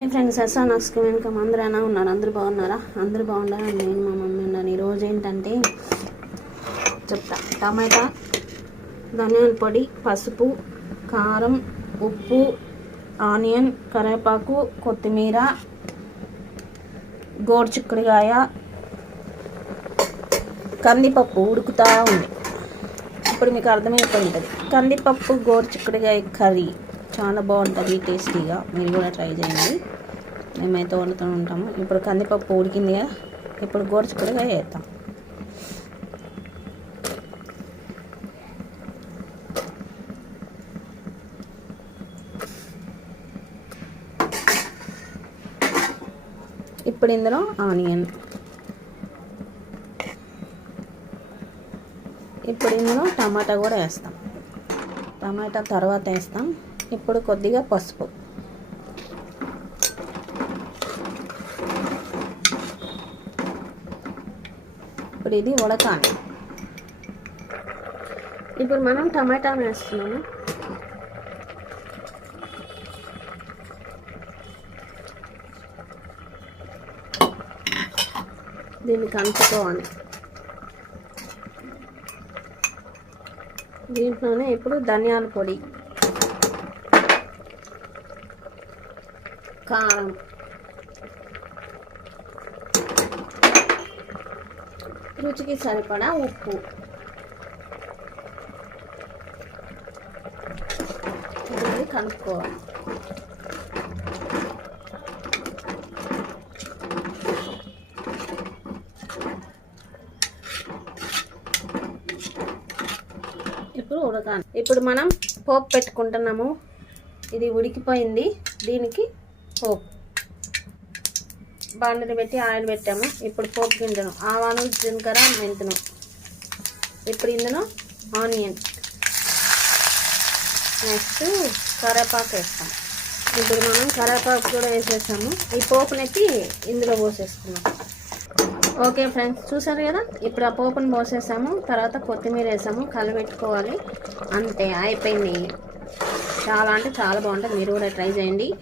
Friends ఎస్ఆ నక్స్కి వెనుకం అందరూ ఎలా ఉన్నారు? అందరూ బాగున్నారా? అందరూ బాగున్నారా నేను మా మమ్మీ ఉన్నాను. ఈరోజు ఏంటంటే చెప్తా. టమాటా ధనియాల పొడి పసుపు కారం ఉప్పు ఆనియన్ కరివేపాకు కొత్తిమీర గోడు చిక్కుడుకాయ కందిపప్పు ఉడుకుతూ ఉంది. ఇప్పుడు మీకు అర్థమైపోయి ఉంటుంది కందిపప్పు గోరు చిక్కుడుకాయ కర్రీ. చాలా బాగుంటుంది టేస్టీగా. మీరు కూడా ట్రై చేయండి. మేమైతే వండుతూ ఉంటాము. ఇప్పుడు కందిపప్పు ఉడికింది కదా ఇప్పుడు గోరు వేస్తాం ఇప్పుడు ఇందులో ఆనియన్. ఇప్పుడు ఇందులో టమాటా కూడా వేస్తాం. టమాటా తర్వాత వేస్తాం. ఇప్పుడు కొద్దిగా పసుపు. ఇప్పుడు ఇది ఉడకాలి. ఇప్పుడు మనం టమాటా వేస్తున్నాము. దీన్ని కలుపుకోవాలి. దీంట్లోనే ఇప్పుడు ధనియాల పొడి. కారం. రుచికి సరిపడా ఉప్పు. ఇది కలుపుకోవాలి. ఇప్పుడు ఉడకాలి. ఇప్పుడు మనం పోపు పెట్టుకుంటున్నాము. ఇది ఉడికిపోయింది. దీనికి పోపు. బాండలు పెట్టి ఆయిల్ పెట్టాము. ఇప్పుడు పోపు గింజను ఆవాను జీలకర్ర మెంతును ఇప్పుడు ఇందులో ఆనియన్. నెక్స్ట్ కరేపాకు వేస్తాం. ఇప్పుడు మనం కరేపాకు కూడా వేసేసాము. ఈ పోపునెత్తి ఇందులో పోసేసుకున్నాం. ఓకే ఫ్రెండ్స్ చూసారు కదా? ఇప్పుడు ఆ పోపును పోసేసాము. తర్వాత కొత్తిమీర వేసాము. కలబెట్టుకోవాలి. అంతే అయిపోయింది. చాలా అంటే చాలా బాగుంటుంది. మీరు కూడా ట్రై చేయండి.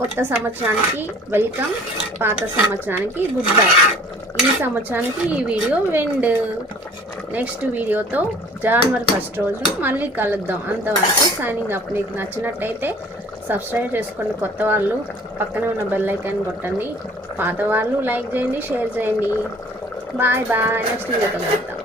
కొత్త సంవత్సరానికి వెల్కమ్ పాత సంవత్సరానికి గుడ్ బై. ఈ సంవత్సరానికి ఈ వీడియో వెండ్ నెక్స్ట్ వీడియోతో జనవరి ఫస్ట్ రోజు మళ్ళీ కలుద్దాం. అంతవరకు సైనింగ్ అప్ మీకు నచ్చినట్టయితే సబ్స్క్రైబ్ చేసుకోండి. కొత్త వాళ్ళు పక్కనే ఉన్న బెల్ ఐకాన్ కొట్టండి. పాత వాళ్ళు లైక్ చేయండి షేర్ చేయండి. బాయ్ బాయ్ నెక్స్ట్ వీడియోతో కలుద్దాం.